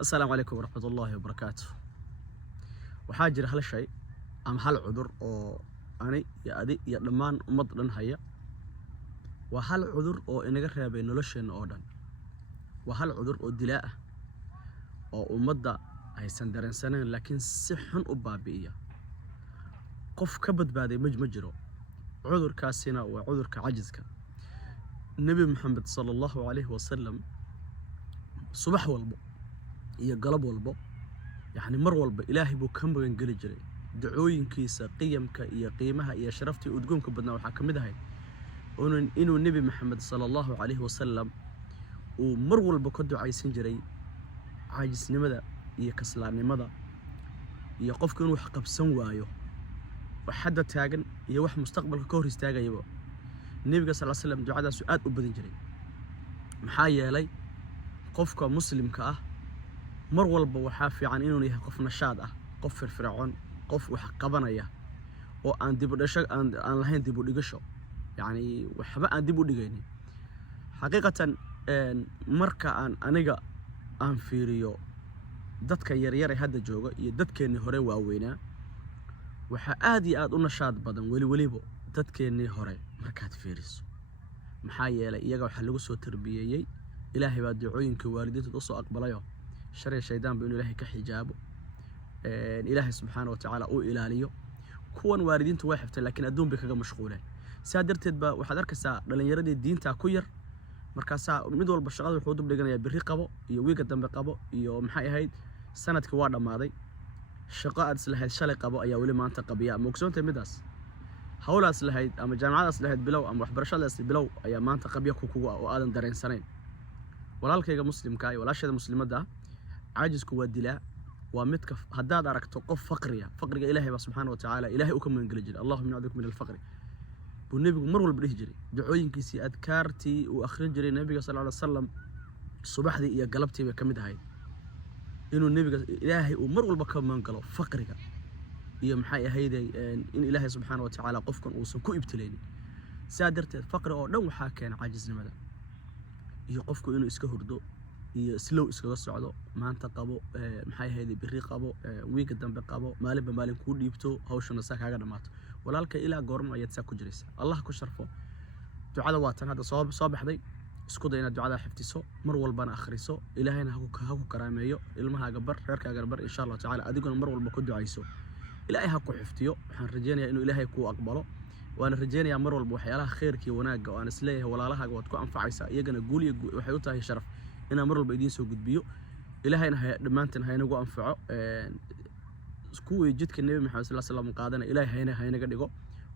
السلام عليكم ورحمة الله وبركاته. waxaa jira hal shay ama hal cudur oo ani iyo adi iyo dhammaan ummad dhan haya. waa hal cudur oo inaga reebay nolosheena oo dhan. waa hal cudur oo dilaa ah oo ummadda aysan dareensaneen laakiin si xun u baabi'iya. qof ka badbaaday ma jiro. cudurkaasina waa cudurka cajiska. nabi maxamed sallallahu alayhi wasallam subax walbo iyo galab walbo يعني مر والبا إلهي بو كم بغن قلي جري دعوين كيسا قيمك إيا قيمها إيا شرفتي ودقونك بدنا وحاكم دهي إنو النبي محمد صلى الله عليه وسلم ومر والبا كدو عايسين جري عاجس نمدا إيا كسلان نمدا إيا قف كنو حقب سنوايو وحدا تاغن إيا وح مستقبل كور استاغا يبو النبي صلى الله عليه وسلم دعادا سؤال أبدن جري محايا لي قفك مسلم كأه mar walba waxaa fiican inuu yahay qof nashaad ah, qof firfircoon, qof wax qabanaya oo aan dib u dhasho aan lahayn dib u dhigasho, yani waxba aan dib u dhigaynin. xaqiiqatan marka aniga aan fiiriyo dadka yaryar ee hadda jooga iyo dadkeenii hore waaweynaa, waxaa aad iyo aad u nashaad badan weliba dadkeenii hore markaad fiiriso. maxaa yeelay iyaga waxaa lagu soo tarbiyeeyay ilaahay baa ducooyinka waalidiinta u soo aqbalayo شر الشيطان بإنه إلهي كحجابه إلهي سبحانه وتعالى أو إلاليه كون واردين تواحفته لكن أدون بك مشغولين سادرت با وحدرك سا لين يرد الدين تاكوير مركاسا مدول بالشغال وحود بلغنا يا بري قبو يا ويق دنب قبو يا maxay ahayd sanadkii waa dhamaaday shaqadaas lahayd shalay qabo ayaa wali maanta qabiya moogsoonta midaas hawlaas lahayd ama jaamacadaas lahayd bilow ama waxbarashadaas bilow ayaa maanta qabiya ku kugu oo aadan dareensanayn. walaalkayga muslimka ay walaashada muslimada عاجزك ودلاء ومتك هداد أركتو قف فقرية إلهي سبحانه وتعالى إلهي أكم من قلجري اللهم نعوذك من الفقر. والنبي مرول بالهجري دعوين كيسي أذكارتي وأخرين جري النبي صلى الله عليه وسلم الصباح دي يا قلبتي بكمد هاي إنه النبي إلهي ومرول بكم من قلب فقرية هي محايا هيدي إن إلهي سبحانه وتعالى قفكم وسكو ابتليني سادرت الفقر أو نوع حاكين عاجزنا ماذا يقفكم إنه إسكهردو سلو iskaga socdo maanta qabo maxay ahayd biri qabo week dambe qabo maalinba maalin ku dhiibto hawshana saa kaaga dhamaato walaalka ilaa goorma ayaad saa ku jiraysaa. allah ku sharfo ducada waa tan hadda soo baxday isku day inaad ducada xifdiso mar walbana akhriso ilaahayna ha ku karaameeyo ilmahaaga bar reerkaaga bar insha Allah taala adiguna mar walba ku ducayso ilaahay ha ku xifdiyo. waxaan rajeynayaa inuu ilaahay ku aqbalo waana rajeynayaa mar walba waxyaalaha khayrka iyo wanaagga oo aan isleeyahay walaalahaaga waad ku anfacaysaa iyagana guul waxay u tahay sharaf inaan mar walba idiin soo gudbiyo. ilaahayna dhamaantan haynagu anfaco kuwii jidka nabi maxamed sallallahu alayhi wasallam qaadana ilaahay haynaga dhigo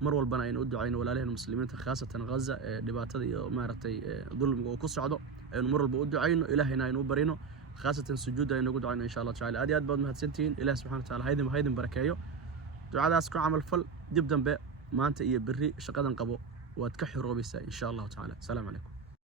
mar walbana aynu u ducayno walaalaheena muslimiinta khaasatan Gaza dhibaatada iyo maaragtay dulmiga oo ku socdo aynu mar walba u ducayno ilaahayna aynu u barino khaasatan sujuud aynu ugu ducayno insha Allah taala. aad baad mahadsantihiin ilaahay subhanahu wa taala haydin barakeeyo ducadaas ku amal fal dib dambe maanta iyo bari shaqadan qabo waad ka xiroobaysaa insha Allah taala. salaam alaykum.